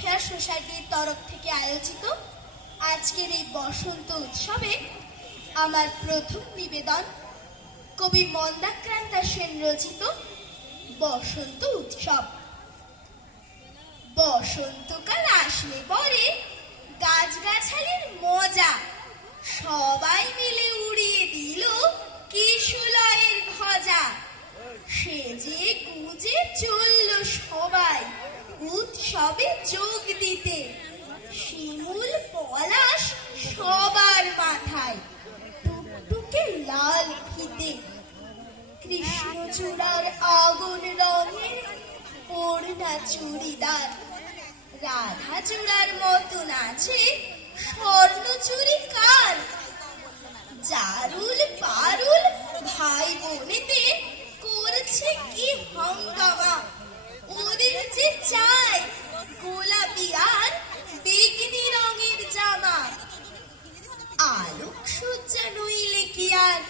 Welfare সোসাইটির তরফ থেকে আয়োজিত আজকের এই বসন্ত উৎসবে আমার প্রথম নিবেদন কবি মন্দাক্রান্তা সেন রচিত বসন্ত উৎসব। বসন্তকাল আসলে পরে গাছগাছালির মজা, সবাই মিলে উড়িয়ে দিল কিশলয়ের ধ্বজা। সেজে গুজে চলল সবাই উৎসবে যোগ দিতে, শিমুল পলাশ সবার মাথায় টুকটুকে লাল ফিতে। কৃষ্ণচূড়ার আগুন রঙের ওড়না চুড়িদার, রাধা চূড়ার মতো নাচে স্বর্ণচুরি কার। জারুল পারুল ভাই বোনেদের করছে কি হঙ্গামা, ওদের যে চাই গোলাপি আর বেগনি রঙের জামা। আলোক সজ্জা নইলে কি আর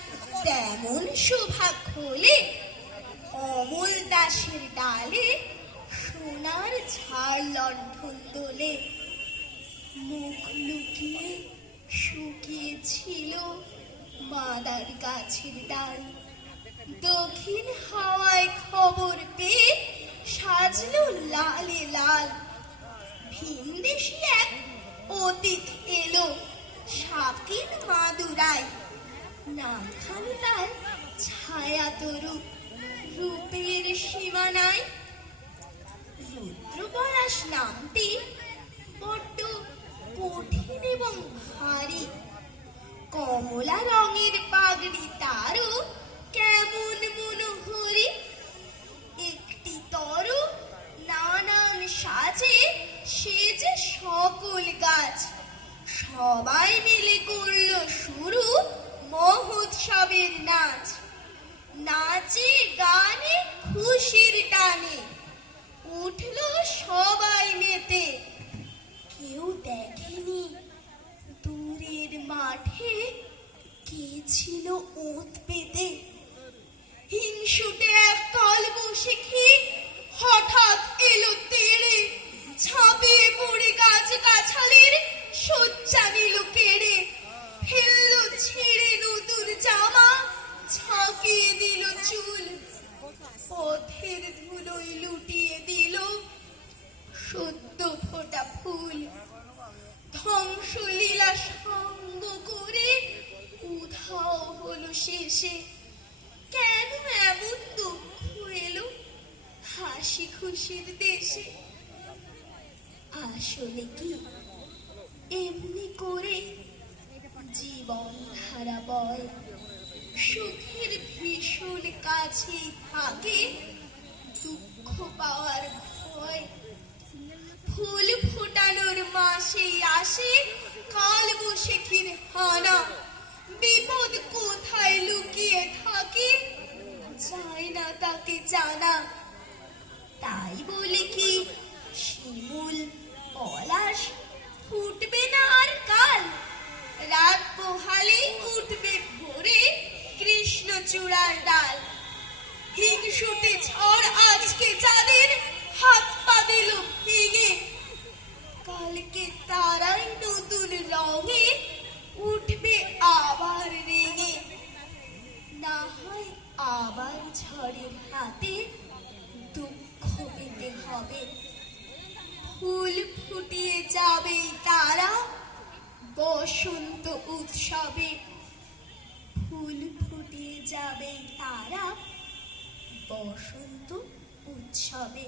তেমন শোভা খোলে, অমল দাসের ডালে সোনার ঝাড় লণ্ঠন দোলে। মুখ লুকিয়ে শুকিয়েছিল মাদার গাছের ডাল, দক্ষিণ হাওয়ায় খবর পেয়ে সাজলো লালে লাল। ভিনদেশি এক অতিথ এলো শাকিন মাদুরাই, নামখানি তার ছায়া তরু, রূপের সীমা নাই। রুদ্রপলাশ নামটি বড্ড কঠিন এবং ভারী, কমলা রঙের পাগড়ি তারও কেমন মনোহরি। একটি তরু নানান সাজে সেজে সকল গাছ, সবাই মিলে করল শুরু মহোৎসবের নাচ। নাচে গানে খুশির টানে উঠল সবাই মেতে। কেউ দেখেনি দূরের মাঠে কে ছিল ওঁত পেতে। হিংসুটে এক কালবৈশাখী হঠাৎ এলো তেড়ে, ঝাঁপিয়ে পড়ে গাছ গাছালির শয্যা নিল কেড়ে। ফেললো ছিঁড়ে নতুন জামা, ঝাঁকিয়ে দিল চুল, পথের ধুলোয় লুটিয়ে দিল সদ্য ফোটা ফুল। ধ্বংসলীলা সঙ্গ করে উধাও হলো শেষে, কেন এমন দুঃখ এলো হাসি খুশির দেশে। আসলে কি এমনি করে জীবন ধারা বয়, সুখের ভীষণ কাছে থাকে দুঃখ পাওয়ার ভয়। ফুল ফোটানোর মাসেই আসে কালবৈশাখীর হানা, বিপদ কোথায় লুকিয়ে থাকে যায় না তাকে জানা। তাই বলে কি শিমুল পলাশ ফুটবে না আর কাল, রাত পোহালেই উঠবে ভোরে কৃষ্ণচূড়ার ডাল। হিংসুটে ঝড় আজকে যাদের হাত পা দিল ভেঙে, কালকে তারাই নতুন রঙে উঠবে আবার রেঙে। না হয় আবার ঝড়ের হাতে দুঃখ পেতে হবে, ফুল ফুটিয়ে যাবে তারা বসন্ত উৎসবে। ফুল ফুটিয়ে যাবে তারা বসন্ত উৎসবে।